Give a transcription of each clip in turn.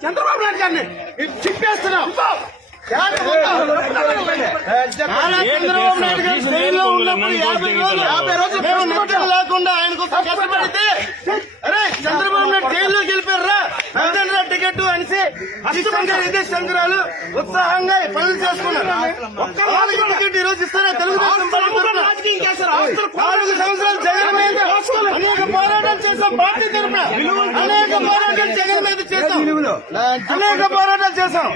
చంద్రబాబు నాయుడు గారిని చిప్పేస్తున్నాం నారా చంద్రబాబు నాయుడు గారు జైల్లో ఉన్నప్పుడు యాభై రోజులు యాభై రోజులు మేము లేకుండా ఆయన కోసం కష్టపడితే అరే చంద్రబాబు నాయుడు వెళ్ళిపోయారా మదన్ రెడ్డి టికెట్ అనేసి ఇదే సంగ్రహాలు ఉత్సాహంగా పనులు చేసుకున్నారు టికెట్ ఈ రోజు ఇస్తారా తెలుగుదేశం. నాలుగు సంవత్సరాలు జగన్ అనేక పోరాటాలు చేశాం పార్టీ తరఫున అనేక పోరాటాలు జగన్ మీద చేశాం అనేక పోరాటాలు చేశాం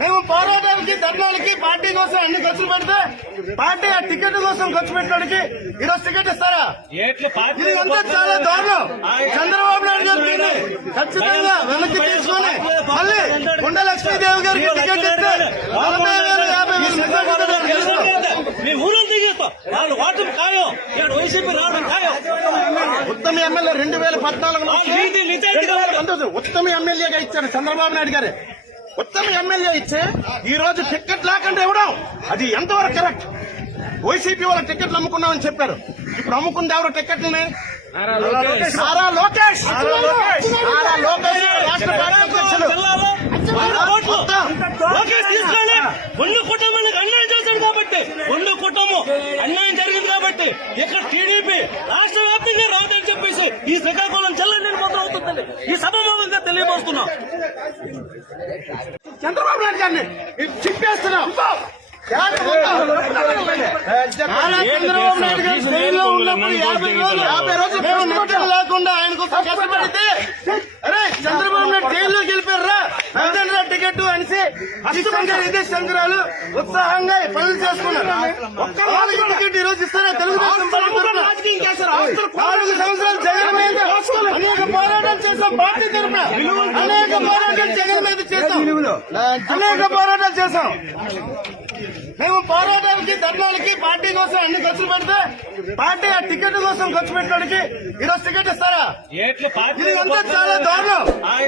మేము పోరాటానికి ధర్నాలకి పార్టీ కోసం అన్ని ఖర్చులు పెడితే పార్టీ ఆ టికెట్ కోసం ఖర్చు పెట్టడానికి ఈరోజు టికెట్ ఇస్తారా? ఇది అంతా చాలా దారుణం. చంద్రబాబు నాయుడు గారు దీన్ని ఖచ్చితంగా వెనక్కి తీసుకొని మళ్ళీ కొండ లక్ష్మీదేవి గారికి టికెట్ ఇస్తే నలభై వేలు యాభై వేలు మెజారిటీతో గెలుస్తాం. మీ ఊరం దిగేస్తాం వాళ్ళు ఓటమి ఖాయం. ఇక్కడ వైసీపీ రావడం ఖాయం. ఉత్తమ ఎమ్మెల్యే రెండు వేల పద్నాలుగులో నీతి. సంతోషం. ఉత్తమ ఎమ్మెల్యేగా ఇచ్చారు చంద్రబాబు నాయుడు గారు. ఉత్తమ ఎమ్మెల్యే ఇచ్చే ఈ రోజు టికెట్ లేకుండా ఇవ్వడం అది ఎంతవరకు కరెక్ట్? వైసీపీ వాళ్ళ టికెట్లు అమ్ముకున్నామని చెప్పారు. ఇప్పుడు అమ్ముకుంది ఎవరు టికెట్లని? నారా లోకేష్. నారా లోకేష్. రాష్ట్ర పార్టీ అధ్యక్షులు జిల్లాలో వంద కోట్లు మొత్తం. లోకేష్ తీసుకొని ఒళ్ళు కుటుంబానికి అన్యాయం చేశాడు కాబట్టి ఒళ్ళు కుటుంబం అన్యాయం కాబట్టి ఇక్కడ టీడీపీ రాష్ట్ర వ్యాప్తంగా రావద్దని చెప్పేసి ఈ శ్రీకాకుళం జిల్లా నిర్మాతం అవుతుందండి ఈ సభ మూలంగా తెలియబోస్తున్నాం చంద్రబాబు నాయుడు గారిని చిప్పేస్తున్నాం చంద్రబాబు నాయుడు గారు జైల్లో ఉన్నప్పుడు యాభై రోజులు యాభై రోజులు లేకుండా ఆయన కోసం కష్టపడితే అరే చంద్రబాబు నాయుడు జైల్లోకి వెళ్ళిపోయారా మదన్ రెడ్డి అష్టంగా ఇదే సంగ్రహాలు ఉత్సాహంగా పనులు చేసుకున్నారు. టికెట్ ఈ రోజు ఇస్తారా? తెలుగుదేశం. నాలుగు సంవత్సరాలు జగన్ మీద అనేక పోరాటాలు చేశాం పార్టీ తరఫున అనేక పోరాటాలు జగన్ మీద చేశాం. అనేక పోరాటాలు చేశాం. మేము పోరాటానికి ధర్నాలకి పార్టీ కోసం అన్ని ఖర్చులు పెడితే పార్టీ ఆ టికెట్ కోసం ఖర్చు పెట్టడానికి ఈరోజు టికెట్ ఇస్తారా? ఇది అంతా చాలా దారుణం.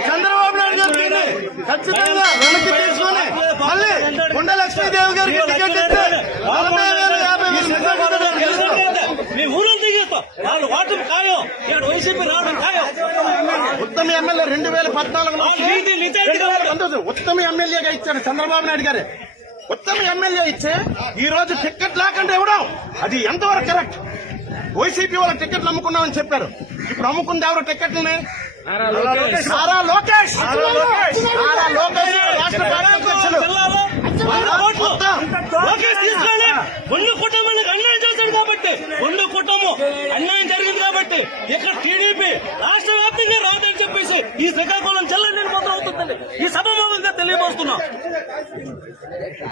చంద్రబాబు నాయుడు గారు ఖచ్చితంగా వెనక్కి తీసుకొని మళ్ళీ కొండ లక్ష్మీదేవి గారికి టికెట్ ఇస్తే నలభై వేలు యాభై వేలు వాళ్ళు ఖాయం. ఇక్కడ వైసీపీ రావడం ఖాయం. ఉత్తమ ఎమ్మెల్యే రెండు వేల పద్నాలుగులో. ఉత్తమ ఎమ్మెల్యేగా ఇచ్చారు చంద్రబాబు నాయుడు గారు. ఉత్తమ ఎమ్మెల్యే ఇచ్చే ఈ రోజు టికెట్ లేకుండా ఇవ్వడం అది ఎంతవరకు కరెక్ట్? వైసీపీ వాళ్ళ టికెట్లు అమ్ముకున్నామని చెప్పారు. ఇప్పుడు అమ్ముకుంది ఎవరు టికెట్లని? నారా లోకేష్. నారా లోకేష్. రాష్ట్ర. లోకేష్. తీసుకొని కుటుంబానికి అన్యాయం చేశాడు కాబట్టి ఒళ్ళు కుటుంబం అన్యాయం జరిగింది కాబట్టి ఇక్కడ టీడీపీ రాష్ట్ర వ్యాప్తంగా రావద్దని చెప్పేసి ఈ శ్రీకాకుళం జిల్లా నిర్మాతం అవుతుందండి. ఈ సభ 你这